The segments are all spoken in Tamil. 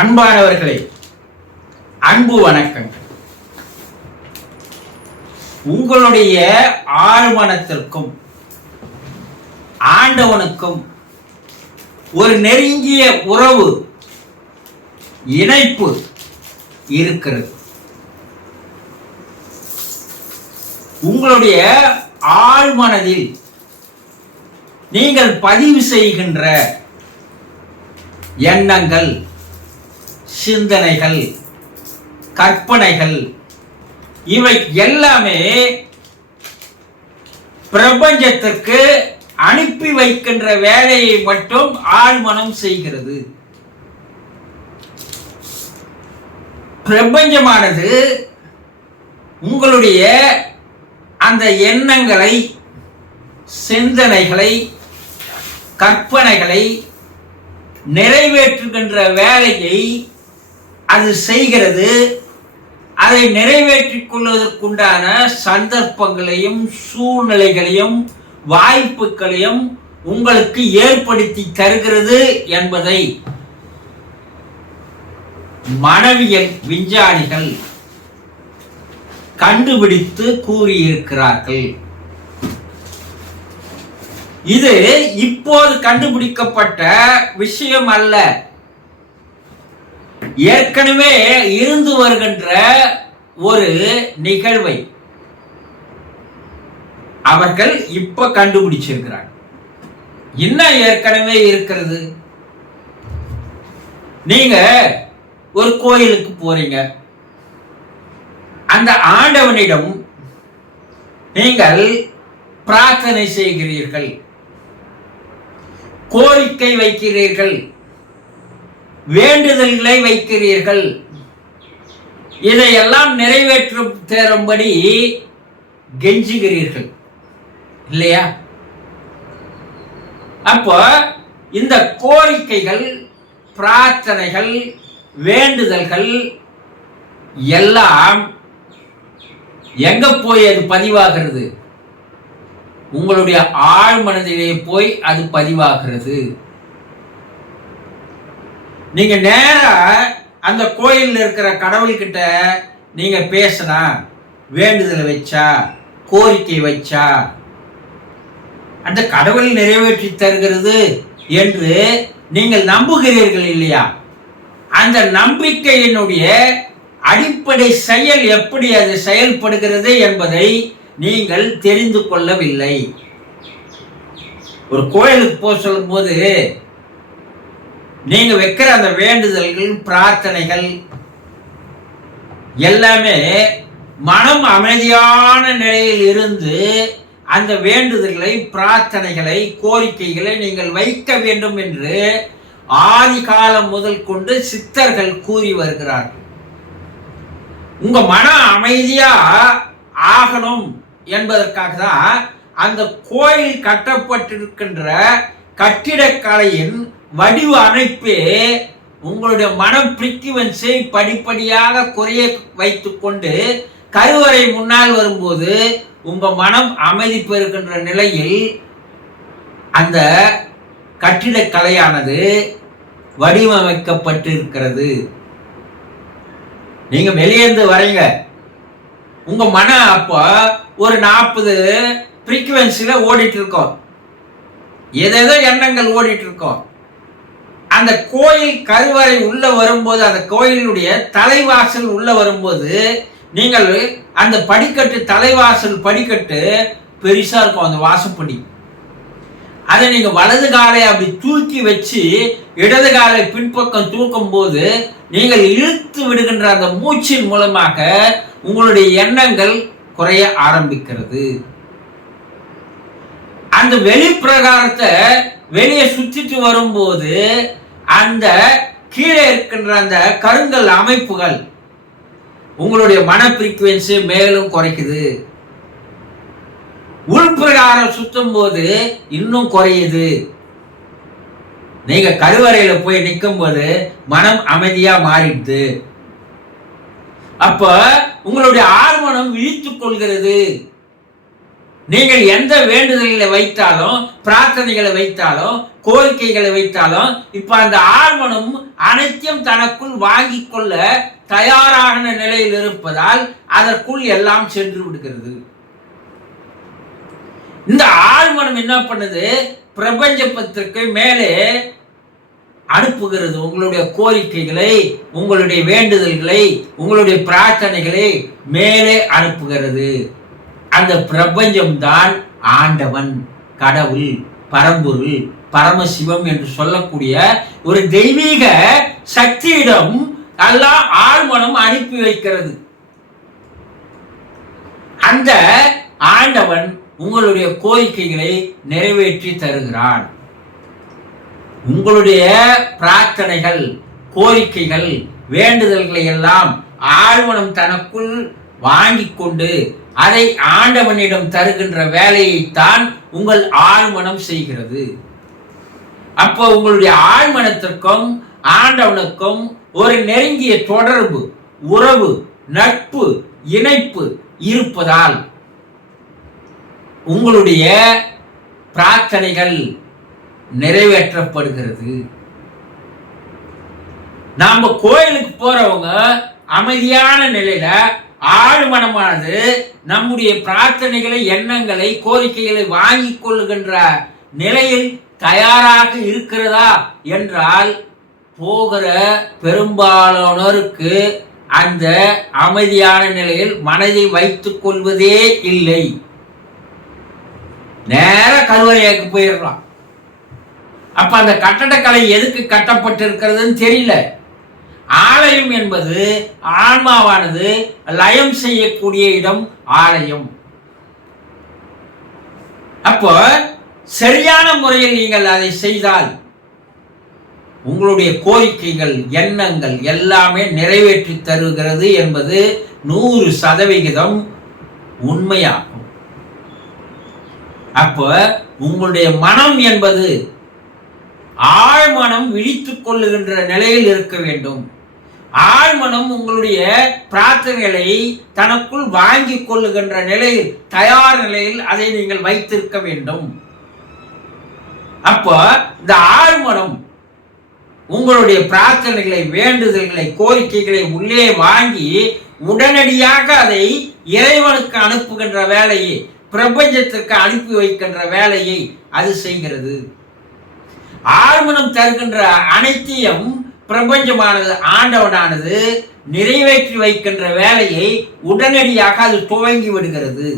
அன்பானவர்களே அன்பு வணக்கங்கள். உங்களுடைய ஆழ்மனத்திற்கும் ஆண்டவனுக்கும் ஒரு நெருங்கிய உறவு இணைப்பு இருக்கிறது. உங்களுடைய ஆழ்மனதில் நீங்கள் பதிவு செய்கின்ற எண்ணங்கள் சிந்தனைகள் கற்பனைகள் இவை எல்லாமே பிரபஞ்சத்திற்கு அனுப்பி வைக்கின்ற வேலையை மட்டும் ஆழ்மனம் செய்கிறது. பிரபஞ்சமானது உங்களுடைய அந்த எண்ணங்களை சிந்தனைகளை கற்பனைகளை நிறைவேற்றுகின்ற வேலையை அது செய்கிறது அதை நிறைவேற்றிக் கொள்வதற்குண்டான சந்தர்ப்பங்களையும் சூழ்நிலைகளையும் வாய்ப்புகளையும் உங்களுக்கு ஏற்படுத்தி தருகிறது என்பதை மனவியல் விஞ்ஞானிகள் கண்டுபிடித்து கூறியிருக்கிறார்கள். இது இப்போது கண்டுபிடிக்கப்பட்ட விஷயம் அல்ல. ஏற்கனவே இருந்து வருகின்ற ஒரு நிகழ்வை அவர்கள் இப்ப கண்டுபிடிச்சிருக்கிறாங்க என்ன ஏற்கனவே இருக்கிறது? நீங்க ஒரு கோயிலுக்கு போறீங்க. அந்த ஆண்டவனிடம் நீங்கள் பிரார்த்தனை செய்கிறீர்கள். கோரிக்கை வைக்கிறீர்கள். வேண்டுதல்களை வைக்கிறீர்கள். இதையெல்லாம் நிறைவேற்றும் தேரும்படி கெஞ்சுகிறீர்கள். இல்லையா? அப்போ இந்த கோரிக்கைகள் பிரார்த்தனைகள் வேண்டுதல்கள் எல்லாம் எங்க போய் அது பதிவாகிறது? உங்களுடைய ஆழ் மனதிலே போய் அது பதிவாகிறது. நீங்க நேரா அந்த கோயிலில் இருக்கிற கடவுள்கிட்ட நீங்க பேசினா வேண்டுதலை வச்சா கோரிக்கை வச்சா அந்த கடவுள் நிறைவேற்றி தருகிறது என்று நீங்கள் நம்புகிறீர்கள் இல்லையா? அந்த நம்பிக்கையினுடைய அடிப்படை செயல் எப்படி அது செயல்படுகிறது என்பதை நீங்கள் தெரிந்து கொள்ளவில்லை. ஒரு கோயிலுக்கு போக சொல்லும்போது நீங்கள் வைக்கிற அந்த வேண்டுதல்கள் பிரார்த்தனைகள் எல்லாமே மனம் அமைதியான நிலையில் இருந்து அந்த வேண்டுதல்களை பிரார்த்தனைகளை கோரிக்கைகளை நீங்கள் வைக்க வேண்டும் என்று ஆதி காலம் முதல் கொண்டு சித்தர்கள் கூறி வருகிறார்கள். உங்க மன அமைதியா ஆகணும் என்பதற்காக தான் அந்த கோயில் கட்டப்பட்டிருக்கின்ற கட்டிடக்கலையின் வடிவ அமைப்பே உங்களுடைய மன பிரிக்குவன்ஸை படிப்படியாக குறைய வைத்துக்கொண்டு கருவறை முன்னால் வரும்போது உங்க மனம் அமைதி பெறுகின்ற நிலையில் அந்த கட்டிடக்கலையானது வடிவமைக்கப்பட்டிருக்கிறது. நீங்க வெளியேந்து வரீங்க. உங்க மனம் அப்போ ஒரு நாற்பது ஃப்ரீக்குவன்சில ஓடிட்டு இருக்கோம். ஏதேதோ எண்ணங்கள் ஓடிட்டு இருக்கோம் அந்த கோயில் கருவறை உள்ள வரும்போது அந்த கோயிலுடைய தலைவாசல் உள்ள வரும்போது நீங்கள் அந்த படிக்கட்டு தலைவாசல் படிக்கட்டு பெருசா இருக்கும் அந்த வாசப்படி. அதை நீங்க வலது காலை அப்படி தூக்கி வச்சு இடது காலை பின்பக்கம் தூக்கும் போது நீங்கள் இழுத்து விடுகின்ற அந்த மூச்சின் மூலமாக உங்களுடைய எண்ணங்கள் குறைய ஆரம்பிக்கிறது. அந்த வெளிப்பிரகாரத்தை வெளியே சுத்திட்டு வரும்போது அந்த கீழே இருக்கின்ற அந்த கருங்கல் அமைப்புகள் உங்களுடைய மன ஃப்ரீக்குவன்சி மேலும் குறைக்குது. உள்பிரகாரம் சுத்தும் போது இன்னும் குறையுது. நீங்க கருவறையில போய் நிற்கும் போது மனம் அமைதியா மாறிடுது. அப்ப உங்களுடைய ஆழ்மனம் இழித்துக் கொள்கிறது. நீங்கள் எந்த வேண்டுதல்களை வைத்தாலும் பிரார்த்தனைகளை வைத்தாலும் கோரிக்கைகளை வைத்தாலும் இப்ப அந்த ஆழ்மனம் அனைத்தையும் தனக்குள் வாங்கி கொள்ள தயாரான நிலையில் இருப்பதால் அதற்குள் எல்லாம் சென்று விடுகிறது. இந்த ஆழ்மனம் என்ன பண்ணுது? பிரபஞ்சத்திற்கு மேலே அனுப்புகிறது உங்களுடைய கோரிக்கைகளை உங்களுடைய வேண்டுதல்களை உங்களுடைய பிரார்த்தனைகளை மேலே அனுப்புகிறது. அந்த பிரபஞ்சம்தான் ஆண்டவன் கடவுள் பரம்பொருள் பரமசிவம் என்று சொல்லக்கூடிய ஒரு தெய்வீக சக்தியிடம் எல்லாம் ஆழ்மனம் அனுப்பி வைக்கிறது. அந்த ஆண்டவன் உங்களுடைய கோரிக்கைகளை நிறைவேற்றி தருகிறான். உங்களுடைய பிரார்த்தனைகள் கோரிக்கைகள் வேண்டுதல்களை எல்லாம் ஆழ்மனம் தனக்குள் வாங்கி கொண்டு அதை ஆண்டவனிடம் தருகின்ற வேலையைத்தான் உங்கள் ஆழ்மனம் செய்கிறது. அப்போ உங்களுடைய ஆழ்மனத்திற்கும் ஆண்டவனுக்கும் ஒரு நெருங்கிய தொடர்பு உறவு நட்பு இணைப்பு இருப்பதால் உங்களுடைய பிரார்த்தனைகள் நிறைவேற்றப்படுகிறது. நாம் கோயிலுக்கு போறவங்க அமைதியான நிலையில ஆழ்மனமானது நம்முடைய பிரார்த்தனைகளை எண்ணங்களை கோரிக்கைகளை வாங்கி கொள்ளுகின்ற நிலையில் தயாராக இருக்கிறதா என்றால் போகிற பெரும்பாலானோருக்கு அந்த அமைதியான நிலையில் மனதை வைத்துக் கொள்வதே இல்லை. நேர கருவறையாக்கு போயிடலாம். அப்ப அந்த கட்டடக்கலை எதுக்கு கட்டப்பட்டிருக்கிறதுன்னு தெரியல. ஆலயம் என்பது ஆன்மாவானது லயம் செய்யக்கூடிய இடம் ஆலயம். அப்போ சரியான முறையில் நீங்கள் அதை செய்தால் உங்களுடைய கோரிக்கைகள் எண்ணங்கள் எல்லாமே நிறைவேற்றி தருகிறது என்பது நூறு சதவிகிதம் உண்மையாகும். அப்போ உங்களுடைய மனம் என்பது ஆழ்மனம் விழித்துக் கொள்ளுகின்ற நிலையில் இருக்க வேண்டும். ஆழ்மனம் உங்களுடைய பிரார்த்தனைகளை தனக்குள் வாங்கி கொள்ளுகின்ற நிலையில் தயார் நிலையில் அதை நீங்கள் வைத்திருக்க வேண்டும். அப்போ இந்த ஆழ்மனம் உங்களுடைய பிரார்த்தனைகளை வேண்டுதல்களை கோரிக்கைகளை உள்ளே வாங்கி உடனடியாக அதை இறைவனுக்கு அனுப்புகின்ற வேலையை பிரபஞ்சத்திற்கு அனுப்பி வைக்கின்ற வேலையை அது செய்கிறது. ஆழ்மனம் தருகின்ற அனைத்தையும் பிரபஞ்சமானது ஆண்டவனானது நிறைவேற்றி வைக்கின்ற வேலையை உடனடியாக அது துவங்கி விடுகிறது.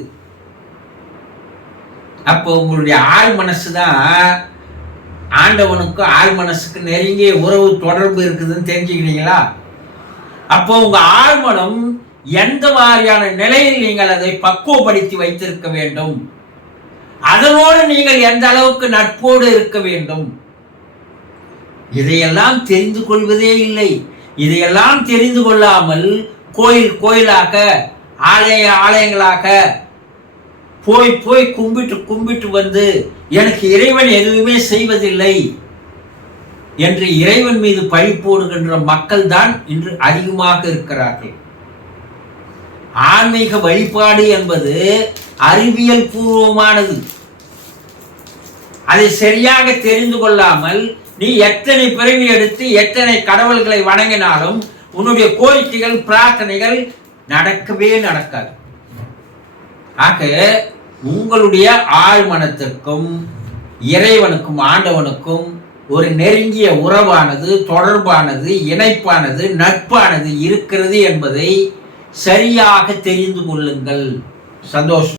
அப்போ உங்களுடைய ஆள் மனசு தான் ஆண்டவனுக்கும் ஆள் மனசுக்கு நெருங்கிய உறவு தொடர்பு இருக்குதுன்னு தெரிஞ்சுக்கிறீங்களா? அப்போ உங்க ஆழ்மனம் எந்த மாதிரியான நிலையில் நீங்கள் அதை பக்குவப்படுத்தி வைத்திருக்க வேண்டும்? அதனோடு நீங்கள் எந்த அளவுக்கு நட்போடு இருக்க வேண்டும்? இதையெல்லாம் தெரிந்து கொள்வதே இல்லை. இதையெல்லாம் தெரிந்து கொள்ளாமல் கோயில் கோயிலாக ஆலய ஆலயங்களாக போய் போய் கும்பிட்டு கும்பிட்டு வந்து எனக்கு இறைவன் எதுவுமே செய்வதில்லை என்று இறைவன் மீது பழி போடுகின்ற மக்கள் தான் இன்று அதிகமாக இருக்கிறார்கள். ஆன்மீக வழிபாடு என்பது அறிவியல் பூர்வமானது. அதை சரியாக தெரிந்து கொள்ளாமல் நீ எத்தனை பிறவி எடுத்து எத்தனை கடவுள்களை வணங்கினாலும் உன்னுடைய கோரிக்கைகள் பிரார்த்தனைகள் நடக்கவே நடக்காது. ஆக உங்களுடைய ஆழ்மனத்திற்கும் இறைவனுக்கும் ஆண்டவனுக்கும் ஒரு நெருங்கிய உறவானது தொடர்பானது இணைப்பானது நட்பானது இருக்கிறது என்பதை சரியாக தெரிந்து கொள்ளுங்கள். சந்தோஷம்.